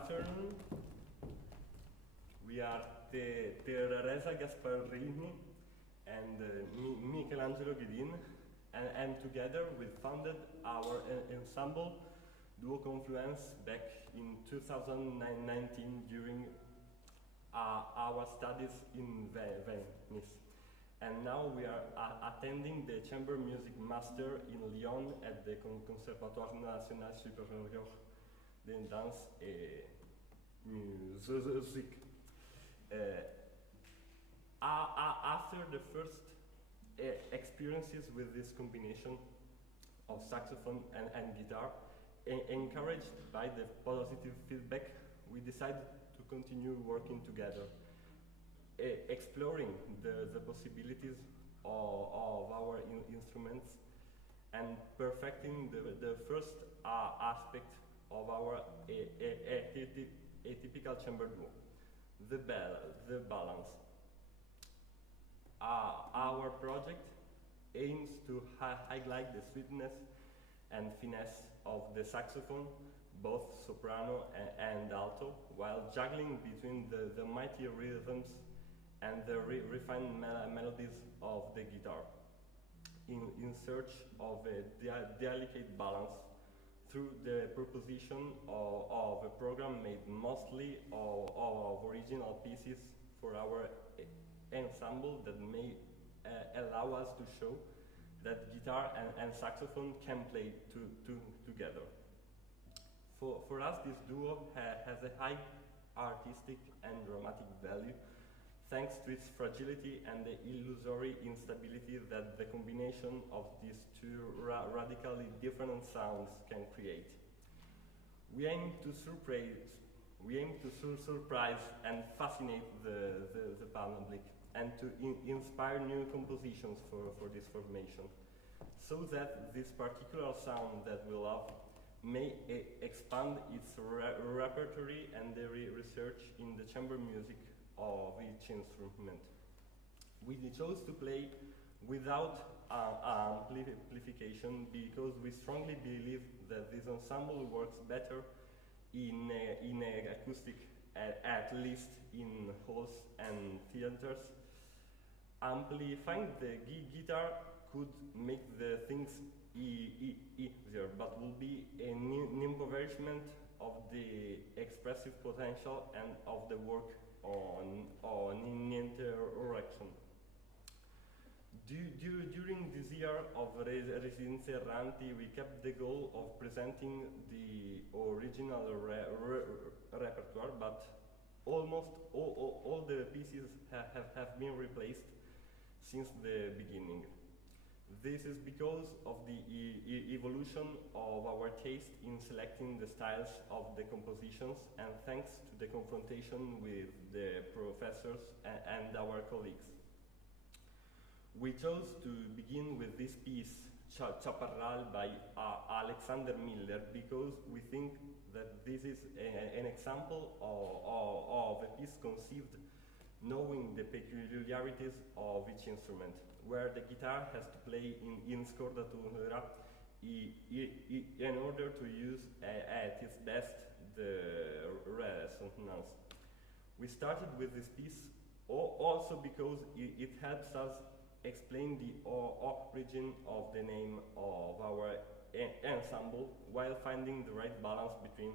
afternoon. We are Teresa Gasparini and Michelangelo Ghedin, and together we founded our ensemble duo Confluence back in 2019 during our studies in Venice. And now we are attending the Chamber Music Master in Lyon at the Conservatoire National Supérieur de Danse et Musique. After the first experiences with this combination of saxophone and guitar, encouraged by the positive feedback, we decided to continue working together, exploring the possibilities of our instruments and perfecting the first aspect of our atypical chamber duo, the balance. Our project aims to highlight the sweetness and finesse of the saxophone, both soprano and alto, while juggling between the mighty rhythms and the refined melodies of the guitar, in search of a delicate balance through the proposition of a program made mostly of original pieces for our ensemble that may allow us to show that guitar and saxophone can play together. For us, this duo has a high artistic and dramatic value, thanks to its fragility and the illusory instability that the combination of these two radically different sounds can create. We aim to surprise and fascinate the public, and to inspire new compositions for this formation, so that this particular sound that we love may expand its repertory and the research in the chamber music of each instrument. We chose to play without amplification because we strongly believe that this ensemble works better in acoustic, at least in halls and theaters. Amplifying the guitar could make the things easier, but will be an impoverishment of the expressive potential and of the work on interaction. During this year of Residenze Erranti, we kept the goal of presenting the original repertoire, but almost all the pieces have been replaced since the beginning. This is because of the evolution of our taste in selecting the styles of the compositions, and thanks to the confrontation with the professors and our colleagues. We chose to begin with this piece, Chaparral by Alexander Miller, because we think that this is an example of a piece conceived knowing the peculiarities of each instrument, where the guitar has to play in scordatura in order to use at its best the resonance. We started with this piece also because it helps us explain the origin of the name of our ensemble, while finding the right balance between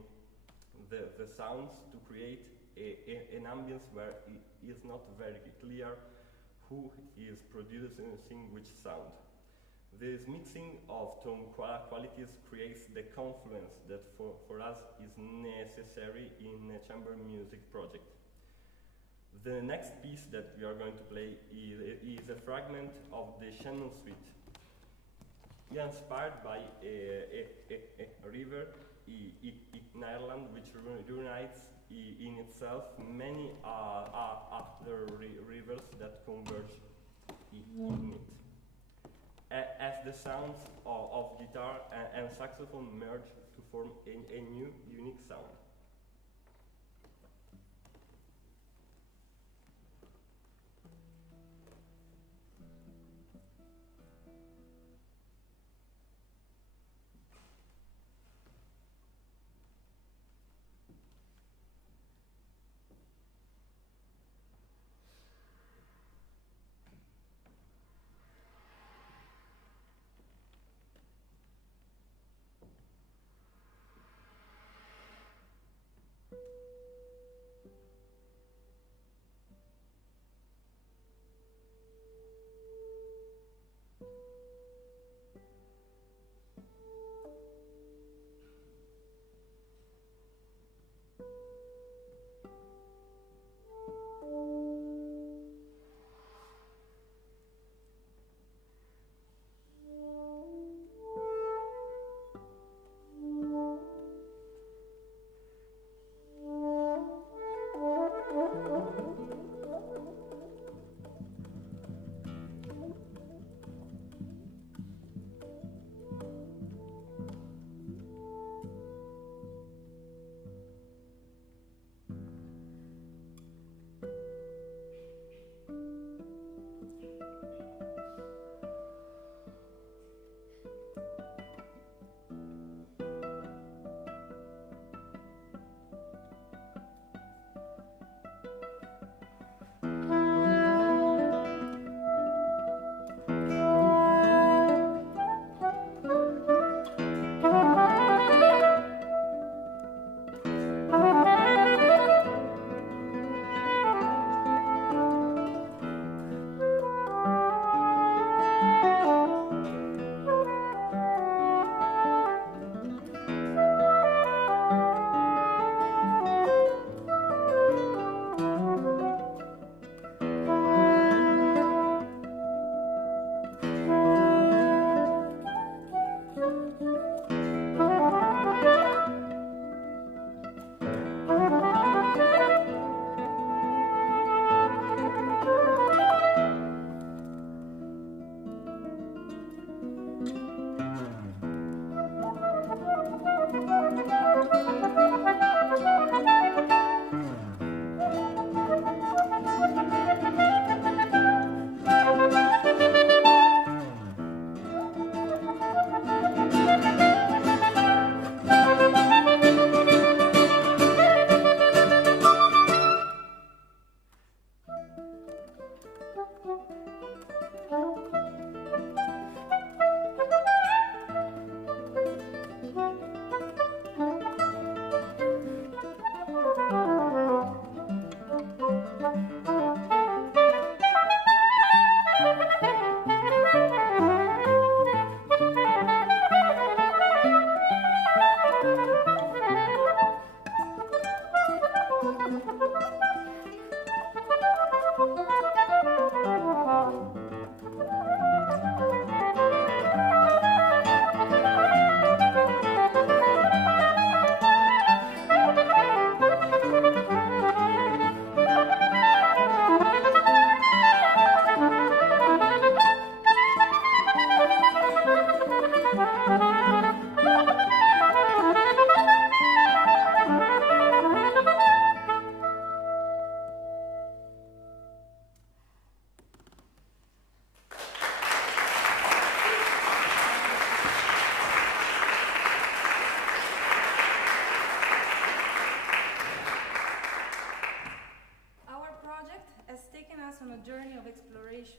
the sounds to create an ambience where it is not very clear who is producing which sound. This mixing of tone qualities creates the confluence that for us is necessary in a chamber music project. The next piece that we are going to play is a fragment of the Shannon Suite, inspired by a river in Ireland, which unites in itself many other rivers that converge in it. As the sounds of guitar and saxophone merge to form a new, unique sound.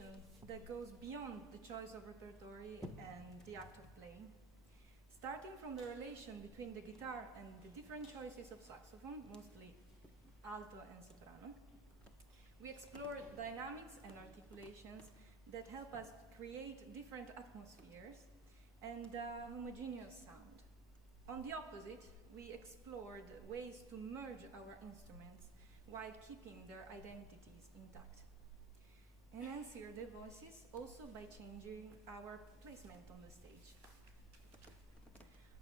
exploration that goes beyond the choice of repertory and the act of playing. Starting from the relation between the guitar and the different choices of saxophone, mostly alto and soprano, we explore dynamics and articulations that help us create different atmospheres and homogeneous sound. On the opposite, we explored ways to merge our instruments while keeping their identities intact. Enhance their voices also by changing our placement on the stage.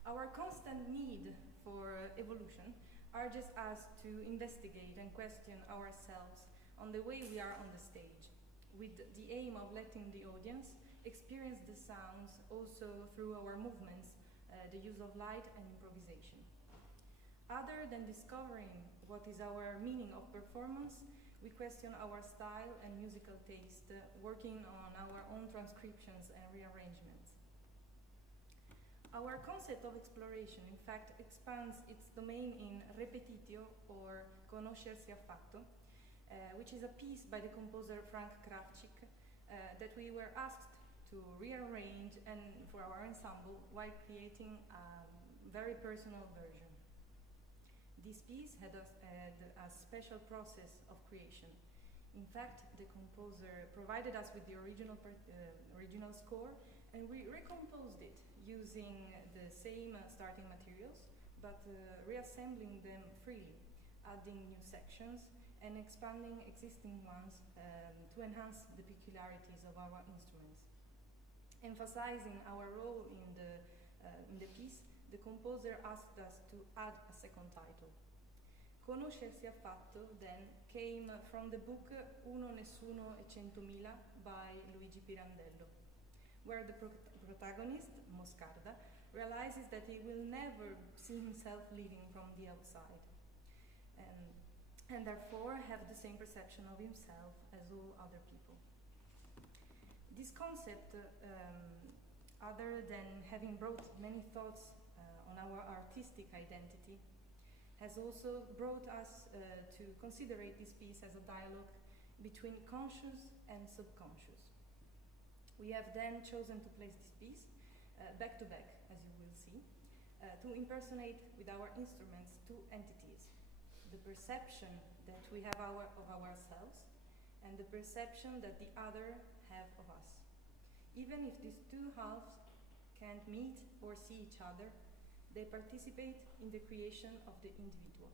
Our constant need for evolution urges us to investigate and question ourselves on the way we are on the stage, with the aim of letting the audience experience the sounds also through our movements, the use of light and improvisation. Other than discovering what is our meaning of performance, we question our style and musical taste, working on our own transcriptions and rearrangements. Our concept of exploration, in fact, expands its domain in repetitio, or conoscersi affatto, which is a piece by the composer Frank Kravchik that we were asked to rearrange and for our ensemble while creating a very personal version. This piece had a special process of creation. In fact, the composer provided us with the original score, and we recomposed it using the same starting materials, but reassembling them freely, adding new sections and expanding existing ones to enhance the peculiarities of our instruments. Emphasizing our role in the piece, the composer asked us to add a second title. Conoscersi affatto, then, came from the book Uno, Nessuno e Centomila by Luigi Pirandello, where the protagonist, Moscarda, realizes that he will never see himself living from the outside, and therefore have the same perception of himself as all other people. This concept, other than having brought many thoughts on our artistic identity, has also brought us to consider this piece as a dialogue between conscious and subconscious. We have then chosen to place this piece back to back, as you will see, to impersonate with our instruments two entities: the perception that we have of ourselves and the perception that the other have of us. Even if these two halves can't meet or see each other, they participate in the creation of the individual.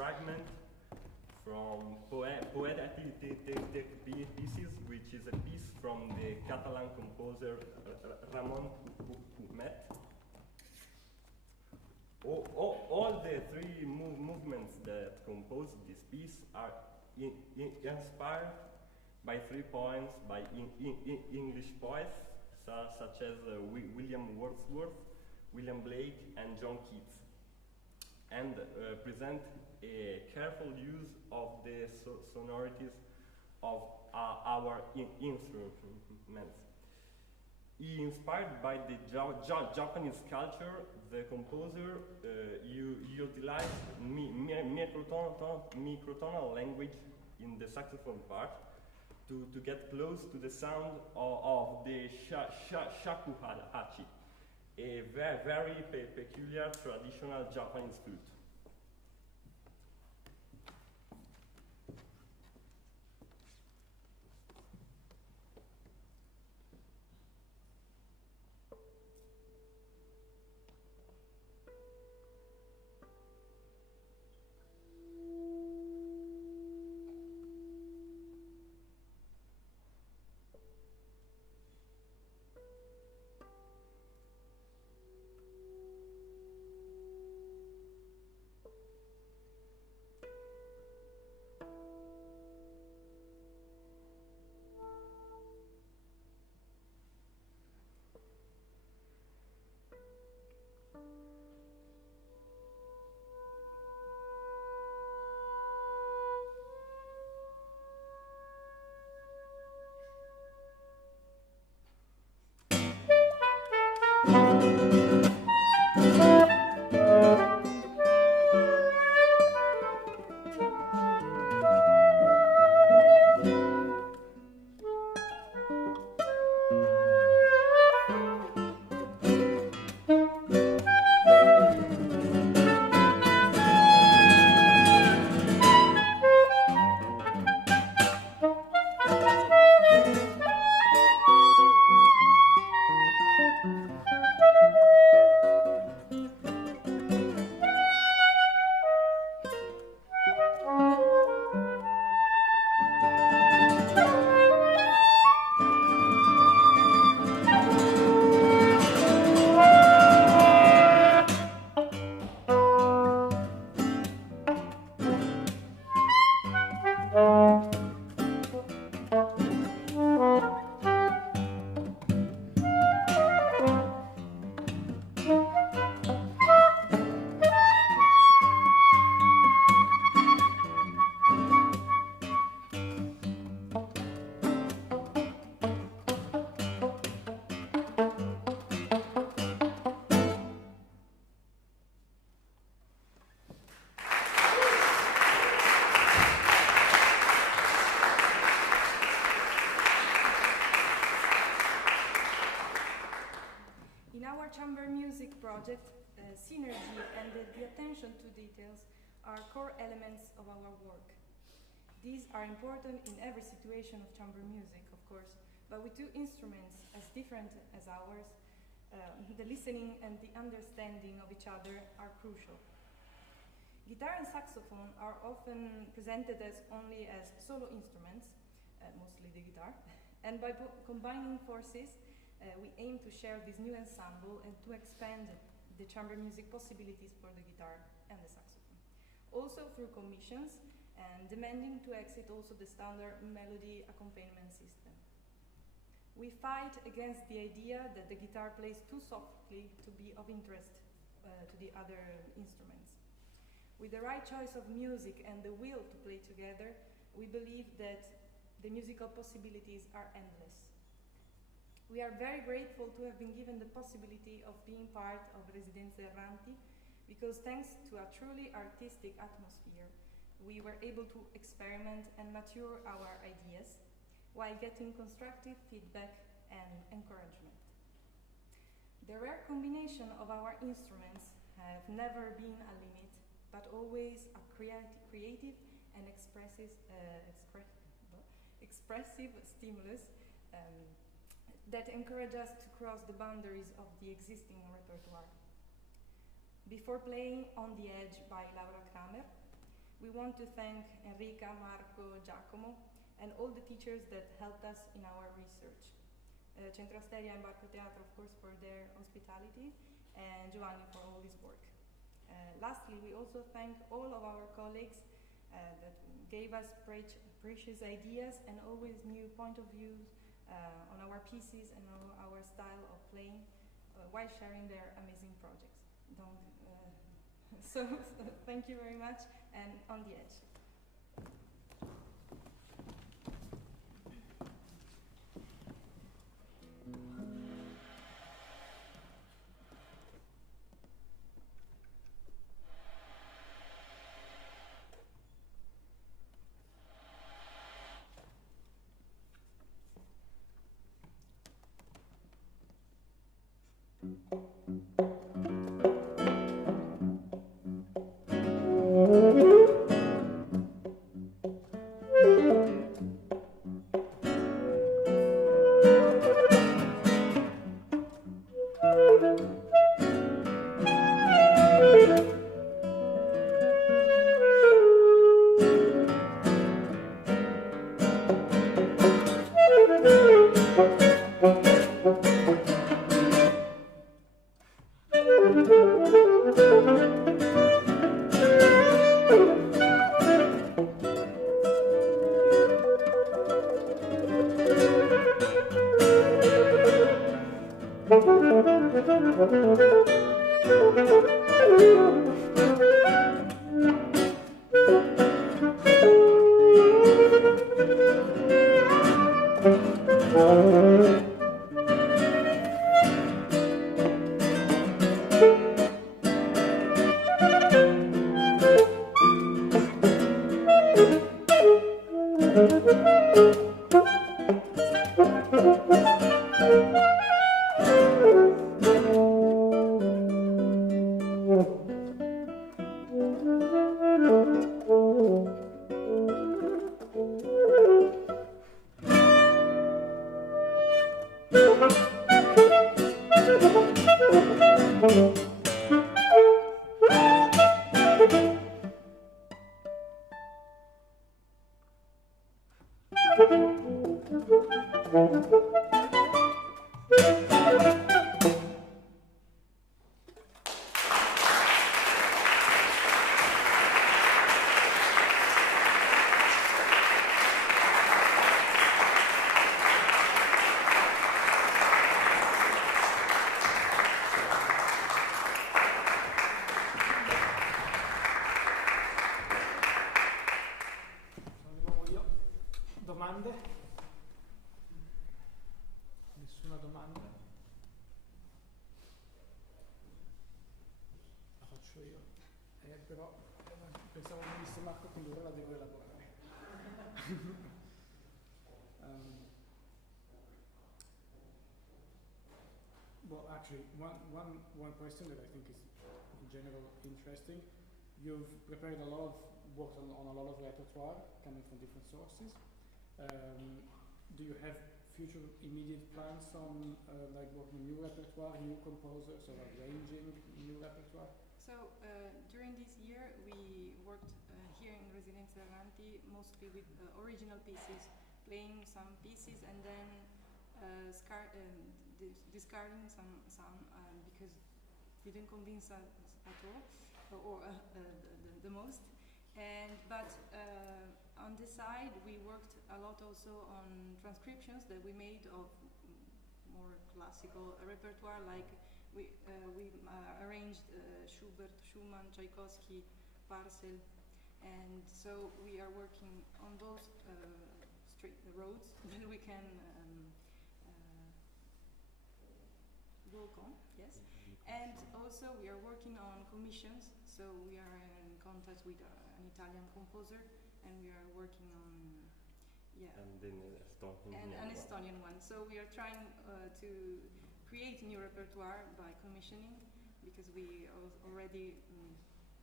fragment from Poetic Pieces, which is a piece from the Catalan composer Ramon Humet. All the three movements that compose this piece are inspired by 3 poems by English poets such as William Wordsworth, William Blake, and John Keats, and present a careful use of the sonorities of our instruments. Inspired by the Japanese culture, the composer utilized microtonal language in the saxophone part to get close to the sound of the shakuhachi, a very peculiar traditional Japanese flute. Project, synergy and the attention to details are core elements of our work. These are important in every situation of chamber music, of course, but with two instruments as different as ours, the listening and the understanding of each other are crucial. Guitar and saxophone are often presented as only as solo instruments, mostly the guitar, and by combining forces, we aim to share this new ensemble and to expand the chamber music possibilities for the guitar and the saxophone. Also through commissions and demanding to exit also the standard melody accompaniment system. We fight against the idea that the guitar plays too softly to be of interest to the other instruments. With the right choice of music and the will to play together, we believe that the musical possibilities are endless. We are very grateful to have been given the possibility of being part of Residenze Erranti, because thanks to a truly artistic atmosphere, we were able to experiment and mature our ideas while getting constructive feedback and encouragement. The rare combination of our instruments have never been a limit, but always a creative and expressive stimulus that encourage us to cross the boundaries of the existing repertoire. Before playing On the Edge by Laura Kramer, We want to thank Enrica, Marco, Giacomo, and all the teachers that helped us in our research. Centro, Asteria and Barco Teatro, of course, for their hospitality, and Giovanni for all his work. Lastly, we also thank all of our colleagues that gave us precious ideas and always new point of views on our pieces and on our style of playing while sharing their amazing projects. So thank you very much, and on the edge. Domande? Nessuna domanda? La faccio io. Però pensavo venisse Marco, quindi ora la devo elaborare. Well, actually, one question that I think is in general interesting. You've prepared a lot of work on a lot of repertoire coming from different sources. Do you have future immediate plans on like working new repertoire, new composers, or arranging new repertoire? So during this year we worked here in Residenze Erranti mostly with original pieces, playing some pieces and then discarding some because didn't convince us at all or the most. But on this side, we worked a lot also on transcriptions that we made of more classical repertoire, like we arranged Schubert, Schumann, Tchaikovsky, Parcel, and so we are working on those roads that we can work on, yes. And also we are working on commissions, so we are in contact with an Italian composer, and we are working on an Estonian one. So we are trying to create new repertoire by commissioning, because we already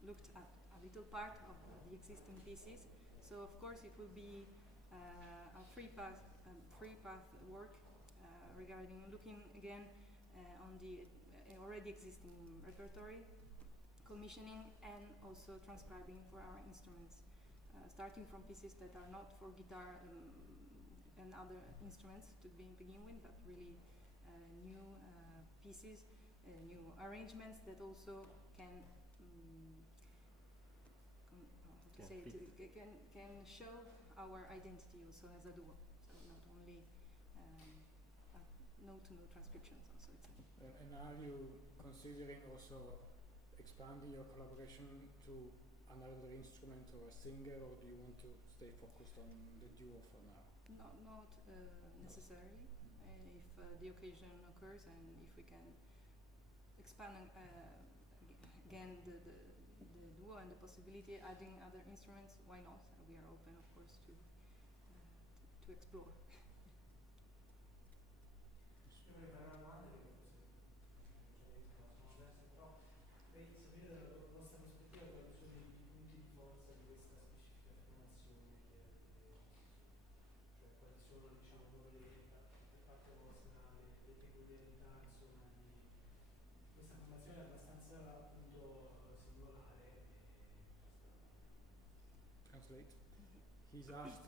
looked at a little part of the existing pieces. So of course it will be a free path work regarding looking again on the already existing repertoire, commissioning and also transcribing for our instruments, starting from pieces that are not for guitar and other instruments to begin with, but really new pieces, new arrangements that also can can show our identity also as a duo. So not only note-to-note transcriptions also. And are you considering also expanding your collaboration to another instrument or a singer, or do you want to stay focused on the duo for now? Not necessarily. If the occasion occurs and if we can expand again the duo and the possibility adding other instruments, why not? We are open, of course, to explore. He's asked,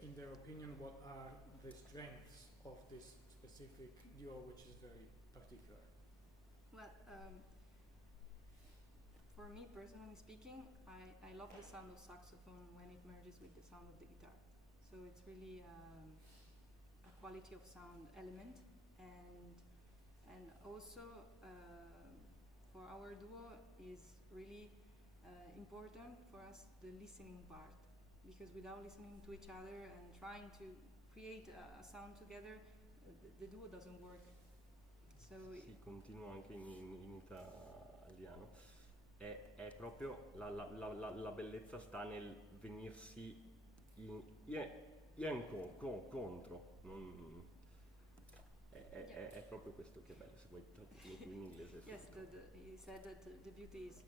in their opinion, what are the strengths of this specific duo, which is very particular? Well, for me personally speaking, I love the sound of saxophone when it merges with the sound of the guitar. So it's really a quality of sound element, and also for our duo is really important for us the listening part. Because without listening to each other and trying to create a sound together, the duo doesn't work. So sì, continuo anche in italiano. È proprio la bellezza sta nel venirsi contro. È proprio questo che è bello. Se vuoi tradurlo in inglese. Yes, he said that the beauty is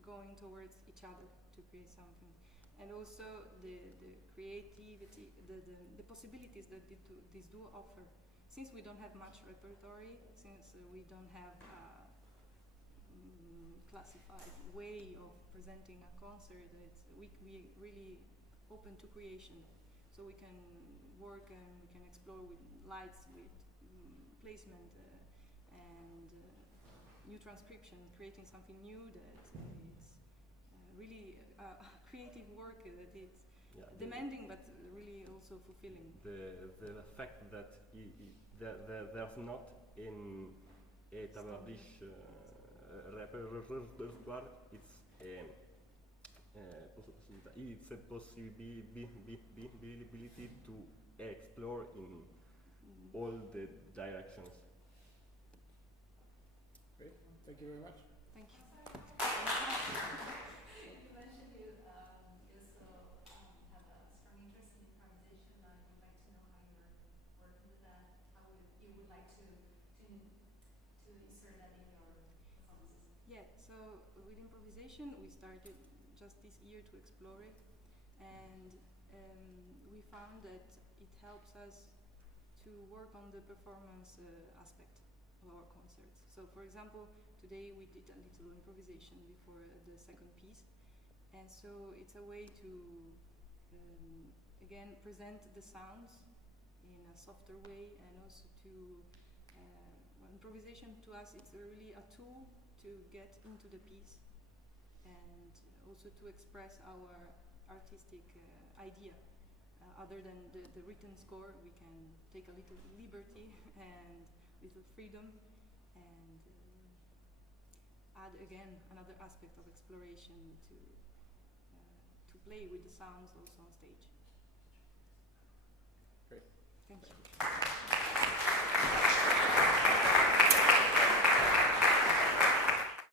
going towards each other to create something. And also the creativity, the possibilities that this duo offer. Since we don't have much repertory, since we don't have a classified way of presenting a concert, we really open to creation. So we can work and we can explore with lights, with placement and new transcription, creating something new that it's really creative work that it's demanding but really also fulfilling. The fact that there's not in established repertoire, it's a possibility to explore in all the directions. Great, thank you very much. Thank you. You mentioned you also have a strong interest in improvisation. I would like to know how you're working with that. How you would like to insert that in your performances? Yeah, so with improvisation we started just this year to explore it, and we found that it helps us to work on the performance aspect of our concerts. So for example, today we did a little improvisation before the second piece, and so it's a way to again present the sounds in a softer way, and also to improvisation to us it's really a tool to get into the piece and also to express our artistic idea. Other than the written score, we can take a little liberty and little freedom and add again another aspect of exploration to play with the sounds also on stage. Great. Thank you.